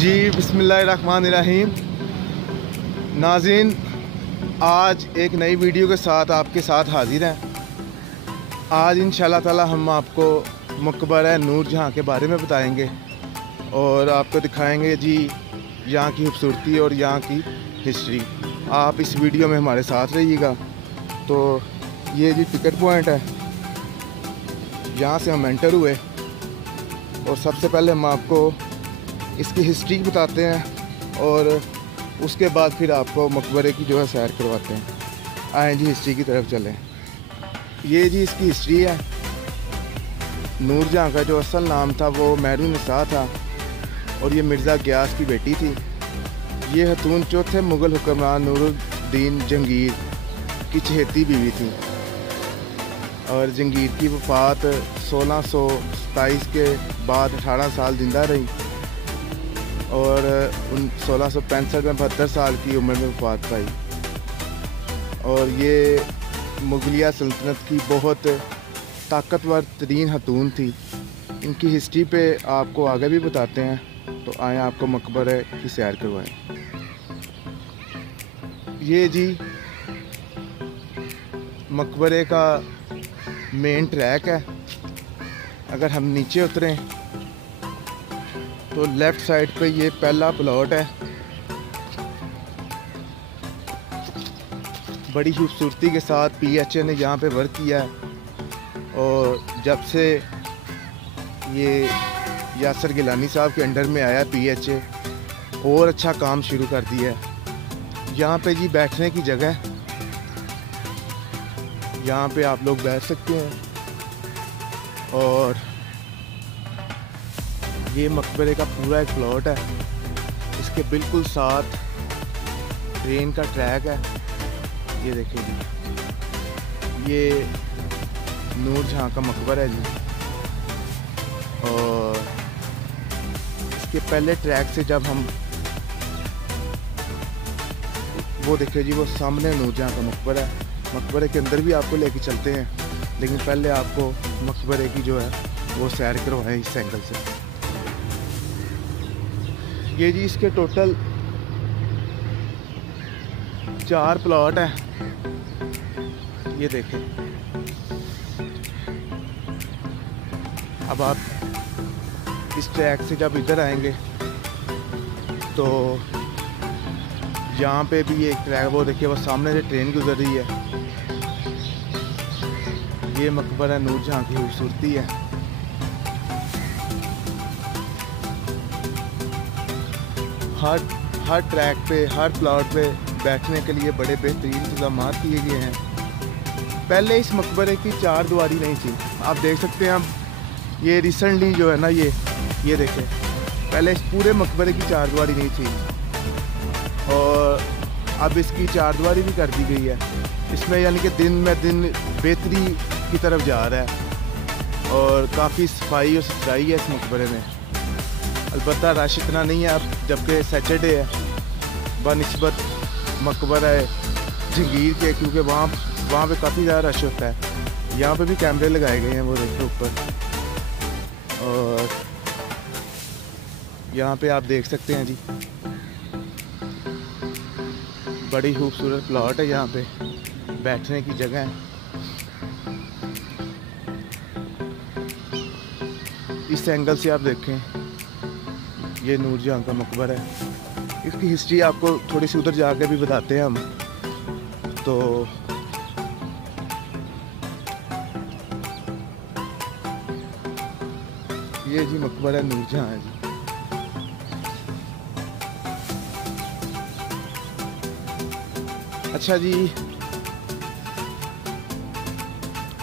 जी बिस्मिल्लाहिर्रहमानिर्रहीम। नाज़रीन, आज एक नई वीडियो के साथ आपके साथ हाजिर हैं। आज इंशाल्लाह ताला हम आपको मकबरा नूरजहाँ के बारे में बताएंगे और आपको दिखाएंगे जी यहाँ की खूबसूरती और यहाँ की हिस्ट्री। आप इस वीडियो में हमारे साथ रहिएगा। तो ये जी टिकट पॉइंट है, यहाँ से हम एंटर हुए और सबसे पहले हम आपको इसकी हिस्ट्री बताते हैं और उसके बाद फिर आपको मकबरे की जो है सैर करवाते हैं। आएँ जी हिस्ट्री की तरफ चलें। ये जी इसकी हिस्ट्री है। नूरजहाँ का जो असल नाम था वो महरुन्निसा था और ये मिर्ज़ा गियास की बेटी थी। ये खतून चौथे मुग़ल हुक्मरान नूरुद्दीन जहांगीर की चहेती बीवी थी और जहांगीर की वफ़ात 1627 के बाद 18 साल जिंदा रही और 1665 में 72 साल की उम्र में वफ़ात पाई। और ये मुग़लिया सल्तनत की बहुत ताकतवर तरीन खतून थी। इनकी हिस्ट्री पे आपको आगे भी बताते हैं, तो आए आपको मकबरे की सैर करवाएं। ये जी मकबरे का मेन ट्रैक है। अगर हम नीचे उतरें तो लेफ़्ट साइड पे ये पहला प्लॉट है। बड़ी खूबसूरती के साथ PHA ने यहाँ पे वर्क किया है और जब से ये यासर गिलानी साहब के अंडर में आया PHA और अच्छा काम शुरू कर दिया है। यहाँ पे जी बैठने की जगह है, यहाँ पे आप लोग बैठ सकते हैं। और ये मकबरे का पूरा एक प्लॉट है। इसके बिल्कुल साथ ट्रेन का ट्रैक है। ये देखिए जी, ये नूरजहाँ का मकबरा है जी। और इसके पहले ट्रैक से जब हम वो देखिए जी, वो सामने नूरजहाँ का मकबरा है। मकबरे के अंदर भी आपको लेके चलते हैं, लेकिन पहले आपको मकबरे की जो है वो सैर करवाएं इस एंगल से। ये जी इसके टोटल 4 प्लॉट हैं। ये देखें। अब आप इस ट्रैक से जब इधर आएंगे तो यहाँ पे भी एक ट्रैक, वो देखिए वो सामने से ट्रेन गुजर रही है। ये मकबरा नूरजहाँ की खूबसूरती है। हर ट्रैक पे, हर प्लॉट पे बैठने के लिए बड़े बेहतरीन इंतजाम किए गए हैं। पहले इस मकबरे की 4 दीवारी नहीं थी। आप देख सकते हैं, अब ये रिसेंटली जो है ना, ये देखें, पहले इस पूरे मकबरे की 4 दीवारी नहीं थी और अब इसकी 4 दीवारी भी कर दी गई है। इसमें यानी कि दिन में दिन बेहतरी की तरफ जा रहा है और काफ़ी सफाई और सुथराई है इस मकबरे में। अलबत्ता रश इतना नहीं है अब, जबकि सैटरडे है बनिस्बत मकबरा है जहांगीर के, क्योंकि वहाँ पे काफ़ी ज़्यादा रश होता है। यहाँ पे भी कैमरे लगाए गए हैं, वो देखिए ऊपर। और यहाँ पे आप देख सकते हैं जी, बड़ी खूबसूरत प्लॉट है। यहाँ पे बैठने की जगह है। इस एंगल से आप देखें, ये नूरजहाँ का मकबरा है। इसकी हिस्ट्री आपको थोड़ी सी उधर जाके भी बताते हैं हम। तो ये जी मकबरा नूरजहाँ है जी। अच्छा जी,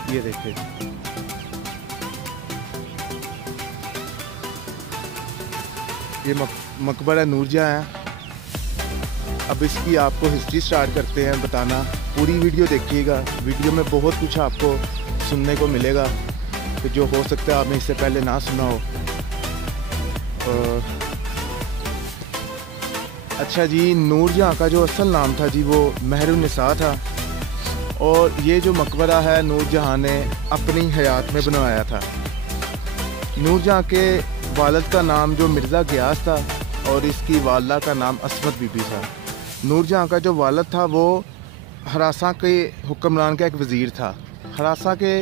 ये देखिए, ये मकबरा नूरजहाँ है। अब इसकी आपको हिस्ट्री स्टार्ट करते हैं बताना। पूरी वीडियो देखिएगा, वीडियो में बहुत कुछ आपको सुनने को मिलेगा कि जो हो सकता है आपने इससे पहले ना सुना हो। अच्छा जी, नूरजहाँ का जो असल नाम था जी वो महरुन्निसा था और ये जो मकबरा है नूरजहाँ ने अपनी हयात में बनवाया था। नूरजहाँ के वालिद का नाम जो मिर्ज़ा गियास था और इसकी वालदा का नाम असमत बीबी था। नूरजहाँ का जो वालिद था वो हरासा के हुक्मरान का एक वज़ीर था। हरासा के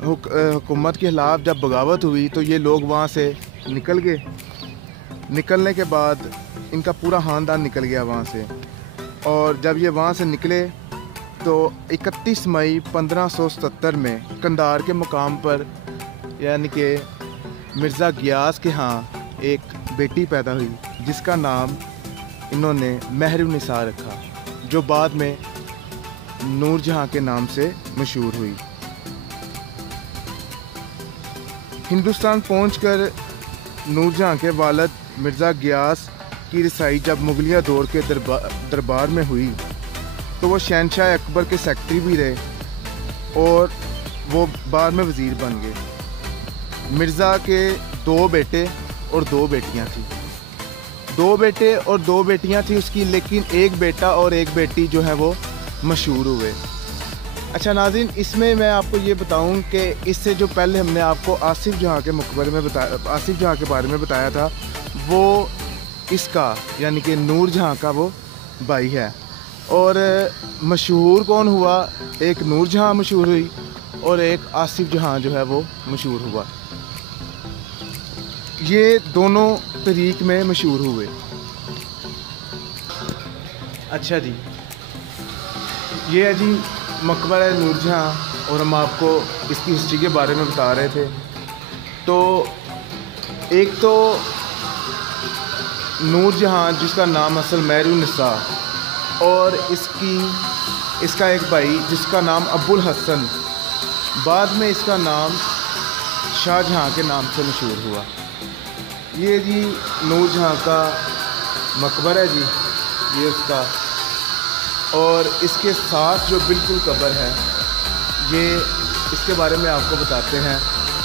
हुकूमत के ख़िलाफ़ जब बगावत हुई तो ये लोग वहाँ से निकल गए। निकलने के बाद इनका पूरा ख़ानदान निकल गया वहाँ से, और जब ये वहाँ से निकले तो 31 मई 1577 में कंधार के मुकाम पर यानी कि मिर्ज़ा गियास के यहाँ एक बेटी पैदा हुई जिसका नाम इन्होंने महरुन्निसा रखा, जो बाद में नूरजहाँ के नाम से मशहूर हुई। हिंदुस्तान पहुंचकर नूरजहाँ के वालिद मिर्ज़ा गियास की रसाई जब मुगलिया दौर के दरबार में हुई तो वो शहनशाह अकबर के सेक्रेटरी भी रहे और वो बाद में वज़ीर बन गए। मिर्ज़ा के 2 बेटे और 2 बेटियां थी। 2 बेटे और 2 बेटियां थी उसकी, लेकिन एक बेटा और एक बेटी जो है वो मशहूर हुए। अच्छा नाज़रीन, इसमें मैं आपको ये बताऊं कि इससे जो पहले हमने आपको आसिफ जहाँ के मकबरे में बताया, आसिफ जहाँ के बारे में बताया था, वो इसका यानी कि नूरजहाँ का वो भाई है। और मशहूर कौन हुआ? एक नूरजहाँ मशहूर हुई और एक आसिफ जहाँ जो है वो मशहूर हुआ। ये दोनों तरीक़ में मशहूर हुए। अच्छा जी, ये है जी मकबरा नूरजहाँ, और हम आपको इसकी हिस्ट्री के बारे में बता रहे थे। तो एक तो नूरजहाँ जिसका नाम असल महरुन्निसा, और इसका एक भाई जिसका नाम अबुल हसन, बाद में इसका नाम शाहजहाँ के नाम से मशहूर हुआ। ये जी नूरजहाँ का मकबरा है जी, ये उसका, और इसके साथ जो बिल्कुल कब्र है, ये इसके बारे में आपको बताते हैं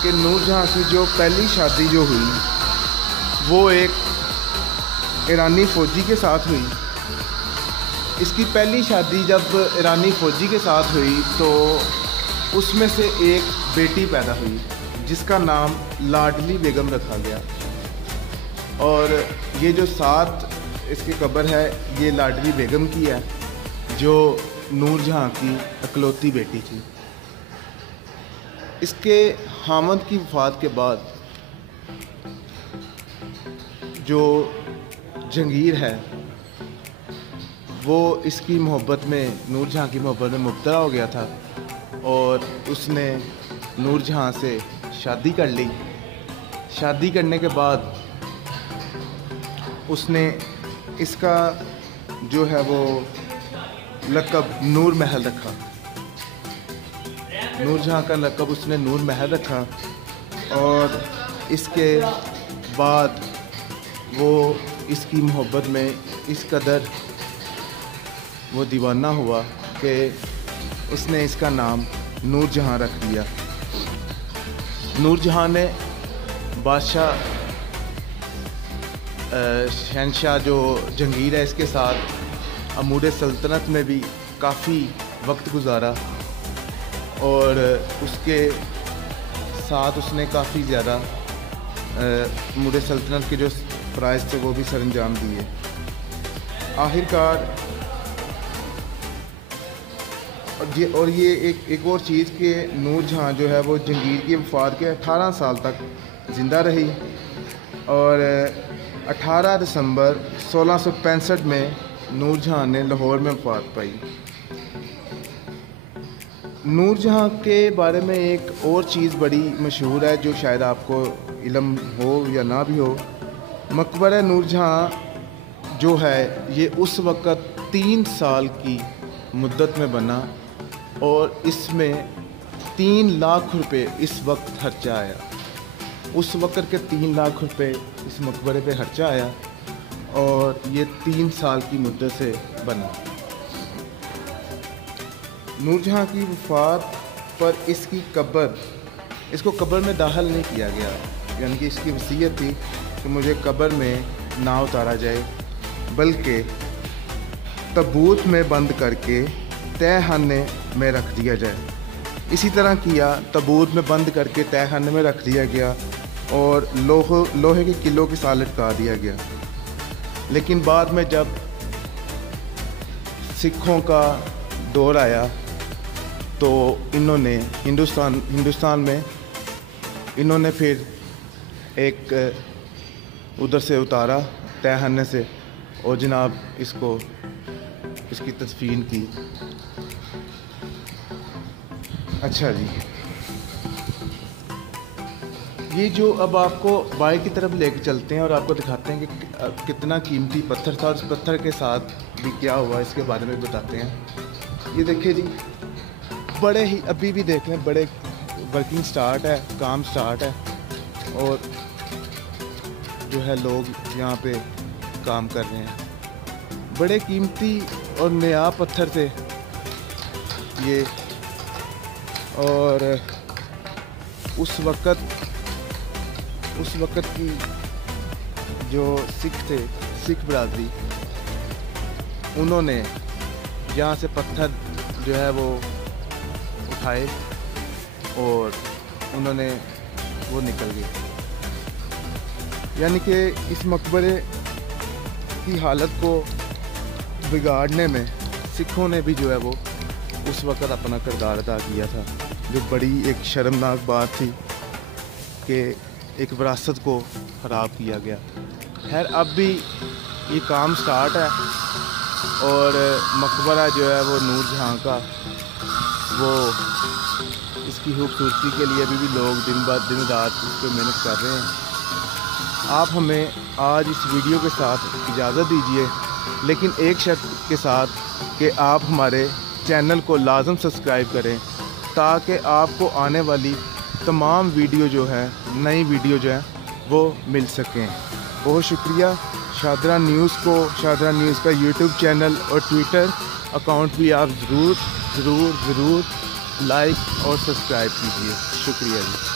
कि नूरजहाँ की जो पहली शादी जो हुई वो एक ईरानी फ़ौजी के साथ हुई। इसकी पहली शादी जब ईरानी फ़ौजी के साथ हुई तो उसमें से एक बेटी पैदा हुई जिसका नाम लाडली बेगम रखा गया। और ये जो साथ इसकी कब्र है ये लाडली बेगम की है, जो नूरजहाँ की इकलौती बेटी थी। इसके हामद की वफ़ात के बाद जो जंगीर है वो इसकी मोहब्बत में, नूरजहाँ की मोहब्बत में मुब्तला हो गया था और उसने नूरजहाँ से शादी कर ली। शादी करने के बाद उसने इसका जो है वो लक़ब नूर महल रखा। नूरजहाँ का लक़ब उसने नूर महल रखा, और इसके बाद वो इसकी मोहब्बत में इस कदर वो दीवाना हुआ कि उसने इसका नाम नूरजहाँ रख दिया। नूरजहाँ ने बादशाह शहनशाह जो जंगीर है इसके साथ अमूर सल्तनत में भी काफ़ी वक्त गुजारा, और उसके साथ उसने काफ़ी ज़्यादा अमूर सल्तनत के जो फ़राइज़ थे वो भी सरअंजाम दिए। आखिरकार और ये एक और चीज़ कि नूरजहाँ जो है वो जंगीर की वफ़ात के 18 साल तक ज़िंदा रही, और 18 दिसंबर 1665 में नूरजहाँ ने लाहौर में वफ़ात पाई। नूरजहाँ के बारे में एक और चीज़ बड़ी मशहूर है जो शायद आपको इल्म हो या ना भी हो। मकबरा नूरजहाँ जो है ये उस वक़्त 3 साल की मुद्दत में बना, और इसमें 3 लाख रुपए इस वक्त खर्चा आया। उस वक़्त के 3 लाख रुपए इस मकबरे पे खर्चा आया, और ये 3 साल की मुद्दत से बना। नूरजहाँ की वफ़ात पर इसको कब्र में दाखिल नहीं किया गया, यानी कि इसकी वसीयत थी कि मुझे कब्र में ना उतारा जाए, बल्कि तबूत में बंद करके तहखाने में रख दिया जाए। इसी तरह किया, तबूत में बंद करके तहखाने में रख दिया गया और लोहे के किलों के साथ लटका दिया गया। लेकिन बाद में जब सिखों का दौर आया तो इन्होंने हिंदुस्तान में इन्होंने फिर एक उधर से उतारा तहखाने से और जनाब इसकी तदफीन की। अच्छा जी, ये जो अब आपको बाहर की तरफ लेके चलते हैं और आपको दिखाते हैं कि कितना कीमती पत्थर था और इस पत्थर के साथ भी क्या हुआ, इसके बारे में बताते हैं। ये देखिए जी, बड़े ही अभी भी देख लें, बड़े वर्किंग स्टार्ट है, काम स्टार्ट है और जो है लोग यहाँ पे काम कर रहे हैं। बड़े कीमती और नया पत्थर थे ये, और उस वक़्त की जो सिख बरादरी, उन्होंने यहाँ से पत्थर जो है वो उठाए और उन्होंने वो निकल गए। यानी कि इस मकबरे की हालत को बिगाड़ने में सिखों ने भी जो है वो उस वक़्त अपना किरदार अदा किया था, जो बड़ी एक शर्मनाक बात थी कि एक विरासत को ख़राब किया गया। खैर अब भी ये काम स्टार्ट है और मकबरा जो है वो नूरजहाँ का, वो इसकी खूबसूरती के लिए अभी भी लोग दिन रात इस पर मेहनत कर रहे हैं। आप हमें आज इस वीडियो के साथ इजाज़त दीजिए, लेकिन एक शर्त के साथ कि आप हमारे चैनल को लाजम सब्सक्राइब करें ताकि आपको आने वाली तमाम वीडियो जो है, नई वीडियो जो है वो मिल सकें। बहुत शुक्रिया। शादरा न्यूज़ का यूट्यूब चैनल और ट्विटर अकाउंट भी आप ज़रूर लाइक और सब्सक्राइब कीजिए। शुक्रिया जी।